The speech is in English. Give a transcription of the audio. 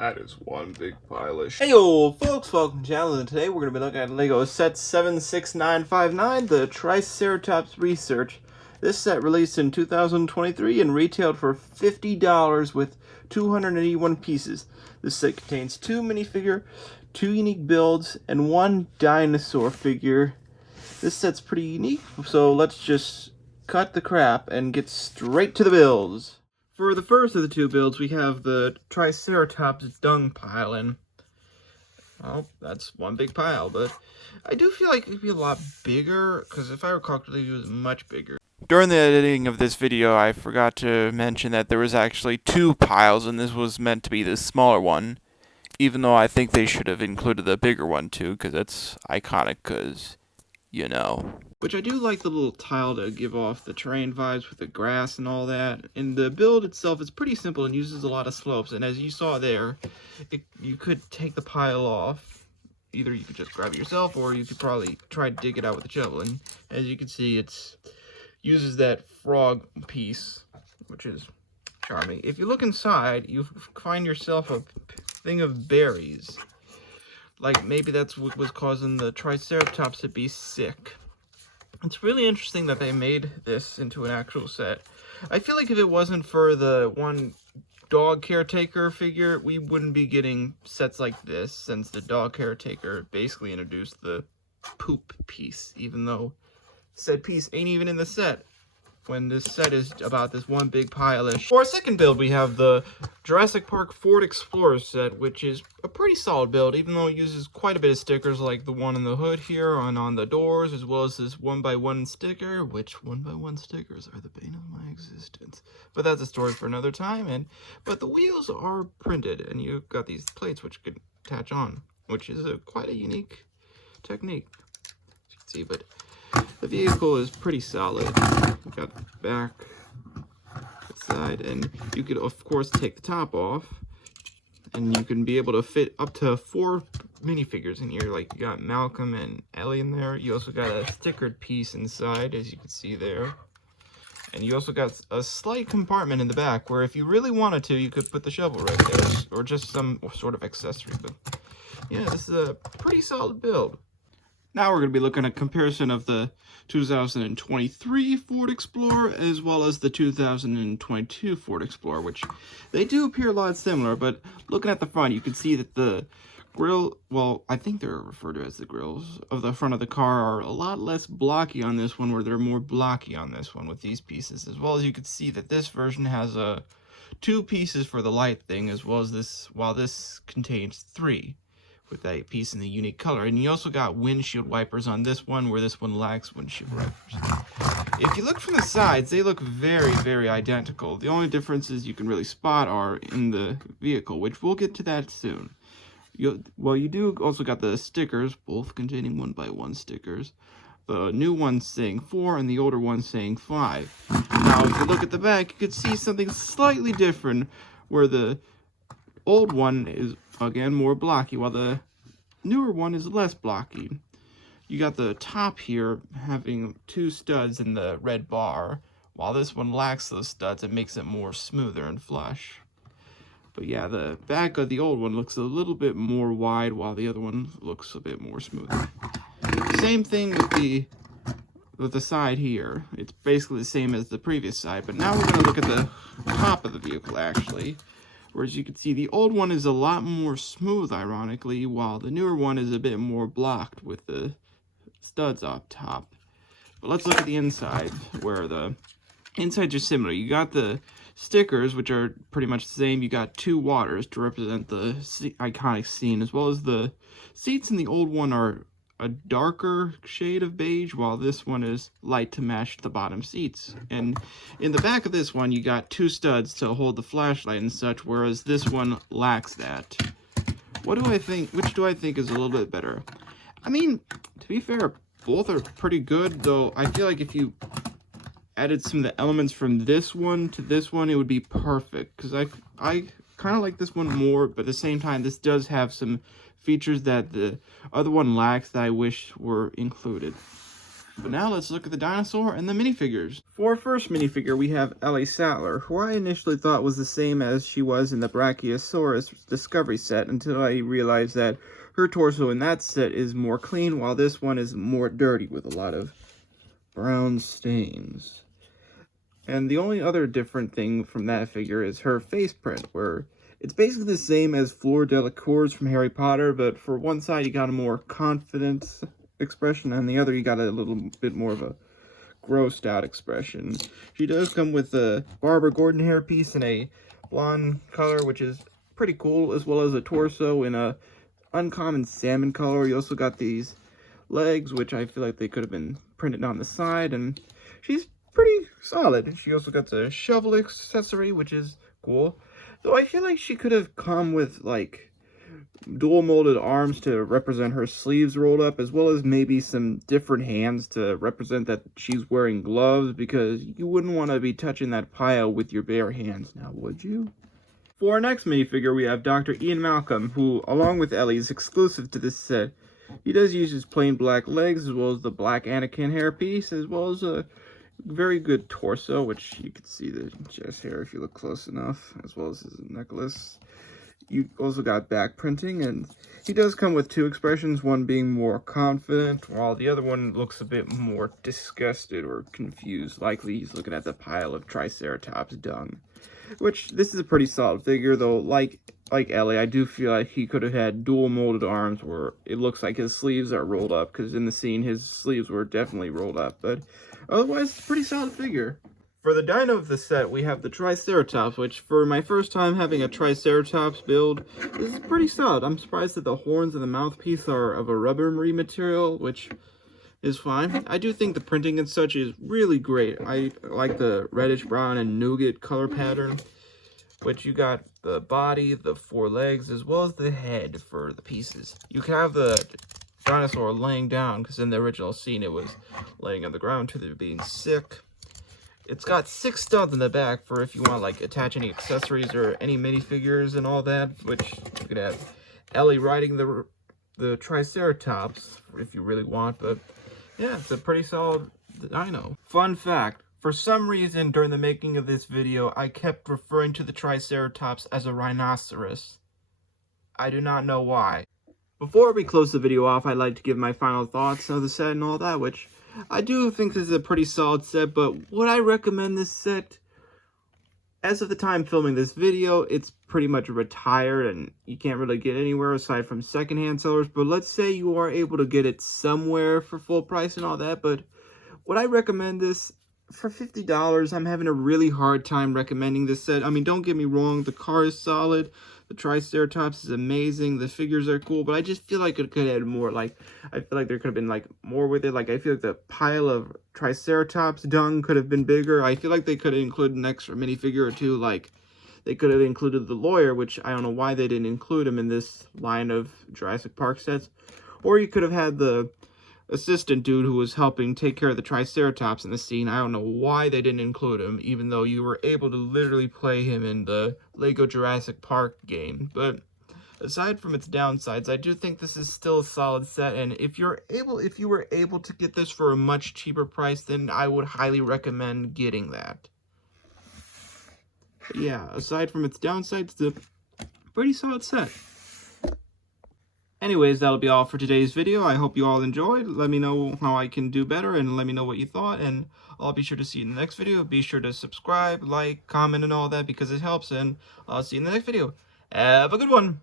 That is one big pile of shit. Hey yo folks, welcome to the channel, and today we're going to be looking at LEGO set 76959, the Triceratops Research. This set released in 2023 and retailed for $50 with 281 pieces. This set contains 2 minifigure, 2 unique builds, and 1 dinosaur figure. This set's pretty unique, so let's just cut the crap and get straight to the builds. For the first of the 2 builds, we have the Triceratops dung pile, and well, that's one big pile, but I do feel like it could be a lot bigger, because if I recall correctly, it was much bigger. During the editing of this video, I forgot to mention that there was actually 2 piles, and this was meant to be the smaller one, even though I think they should have included the bigger one too, because it's iconic, because, you know. Which I do like the little tile to give off the terrain vibes with the grass and all that. And the build itself is pretty simple and uses a lot of slopes. And as you saw there, you could take the pile off. Either you could just grab it yourself, or you could probably try to dig it out with a shovel. And as you can see, it uses that frog piece, which is charming. If you look inside, you find yourself a thing of berries. Like maybe that's what was causing the Triceratops to be sick. It's really interesting that they made this into an actual set. I feel like if it wasn't for the one dog caretaker figure, we wouldn't be getting sets like this, since the dog caretaker basically introduced the poop piece, even though said piece ain't even in the set, when this set is about this one big pile of shit. For our second build, we have the Jurassic Park Ford Explorer set, which is a pretty solid build, even though it uses quite a bit of stickers like the one in the hood here and on the doors, as well as this 1x1 sticker, which 1x1 stickers are the bane of my existence. But that's a story for another time. But the wheels are printed, and you've got these plates which you can attach on, which is quite a unique technique, as you can see. But the vehicle is pretty solid. You've got the back, the side, and you could of course take the top off, and you can be able to fit up to 4 minifigures in here. Like you got Malcolm and Ellie in there. You also got a stickered piece inside, as you can see there. And you also got a slight compartment in the back where if you really wanted to, you could put the shovel right there, or just some sort of accessory. But yeah, this is a pretty solid build. Now we're going to be looking at a comparison of the 2023 Ford Explorer as well as the 2022 Ford Explorer, which they do appear a lot similar, but looking at the front, you can see that the grill, well, I think they're referred to as the grills of the front of the car, are a lot less blocky on this one, where they're more blocky on this one with these pieces, as well as you can see that this version has 2 pieces for the light thing, as well as this, while this contains 3. With that piece in the unique color. And you also got windshield wipers on this one, where this one lacks windshield wipers. If you look from the sides, they look very, very identical. The only differences you can really spot are in the vehicle, which we'll get to that soon. You do also got the stickers, both containing 1x1 stickers. The new one saying 4 and the older one saying 5. Now, if you look at the back, you could see something slightly different, where the old one is, again, more blocky, while the newer one is less blocky. You got the top here having 2 studs in the red bar, while this one lacks those studs and makes it more smoother and flush. But yeah, the back of the old one looks a little bit more wide, while the other one looks a bit more smooth. Same thing with the side here. It's basically the same as the previous side, but now we're going to look at the top of the vehicle, actually. Whereas you can see the old one is a lot more smooth, ironically, while the newer one is a bit more blocked with the studs up top. But let's look at the inside, where the insides are similar. You got the stickers, which are pretty much the same. You got 2 waters to represent the iconic scene, as well as the seats in the old one are a darker shade of beige, while this one is light to match the bottom seats. And in the back of this one, you got 2 studs to hold the flashlight and such, whereas this one lacks that. What do I think? Which do I think is a little bit better? I mean, to be fair, both are pretty good, though I feel like if you added some of the elements from this one to this one, it would be perfect, because I kind of like this one more, but at the same time, this does have some features that the other one lacks that I wish were included. But now let's look at the dinosaur and the minifigures. For our first minifigure, we have Ellie Sattler, who I initially thought was the same as she was in the Brachiosaurus Discovery set until I realized that her torso in that set is more clean, while this one is more dirty with a lot of brown stains. And the only other different thing from that figure is her face print, where it's basically the same as Fleur Delacour's from Harry Potter, but for one side you got a more confident expression, and the other you got a little bit more of a grossed out expression. She does come with a Barbara Gordon hairpiece in a blonde color, which is pretty cool, as well as a torso in a uncommon salmon color. You also got these legs, which I feel like they could have been printed on the side, and she's pretty solid. She also got the shovel accessory, which is cool, though I feel like she could have come with like dual molded arms to represent her sleeves rolled up, as well as maybe some different hands to represent that she's wearing gloves, because you wouldn't want to be touching that pile with your bare hands now, would you? For our next minifigure, we have Dr. Ian Malcolm, who, along with Ellie, is exclusive to this set. He does use his plain black legs, as well as the black Anakin hairpiece, as well as a very good torso, which you can see the chest hair if you look close enough, as well as his necklace. You also got back printing, and he does come with two expressions, one being more confident, while the other one looks a bit more disgusted or confused. Likely he's looking at the pile of Triceratops dung. Which, this is a pretty solid figure, though, like Ellie, I do feel like he could have had dual molded arms where it looks like his sleeves are rolled up, because in the scene his sleeves were definitely rolled up, but otherwise, it's a pretty solid figure. For the dino of the set, we have the Triceratops, which for my first time having a Triceratops build, this is pretty solid. I'm surprised that the horns and the mouthpiece are of a rubbery material, which is fine. I do think the printing and such is really great. I like the reddish brown and nougat color pattern, which you got the body, the four legs, as well as the head for the pieces. You can have the dinosaur laying down, because in the original scene it was laying on the ground to the being sick. It's got 6 studs in the back for if you want like attach any accessories or any minifigures and all that, which you could have Ellie riding the Triceratops if you really want, but yeah, it's a pretty solid dino. Fun fact, for some reason during the making of this video, I kept referring to the Triceratops as a rhinoceros. I do not know why. Before we close the video off, I'd like to give my final thoughts of the set and all that, which I do think this is a pretty solid set, but would I recommend this set? As of the time filming this video, it's pretty much retired and you can't really get anywhere aside from secondhand sellers, but let's say you are able to get it somewhere for full price and all that, but would I recommend this? For $50, I'm having a really hard time recommending this set. I mean, don't get me wrong, the car is solid, the Triceratops is amazing, the figures are cool, but I just feel like it could have had more. Like, I feel like there could have been like more with it. Like, I feel like the pile of Triceratops dung could have been bigger. I feel like they could have included an extra minifigure or two. Like, they could have included the lawyer, which I don't know why they didn't include him in this line of Jurassic Park sets. Or you could have had the assistant dude who was helping take care of the Triceratops in the scene. I don't know why they didn't include him, even though you were able to literally play him in the Lego Jurassic Park game. But aside from its downsides, I do think this is still a solid set, and if you were able to get this for a much cheaper price, then I would highly recommend getting that. But yeah, aside from its downsides, it's a pretty solid set. Anyways, that'll be all for today's video. I hope you all enjoyed. Let me know how I can do better, and let me know what you thought, and I'll be sure to see you in the next video. Be sure to subscribe, like, comment, and all that, because it helps, and I'll see you in the next video. Have a good one!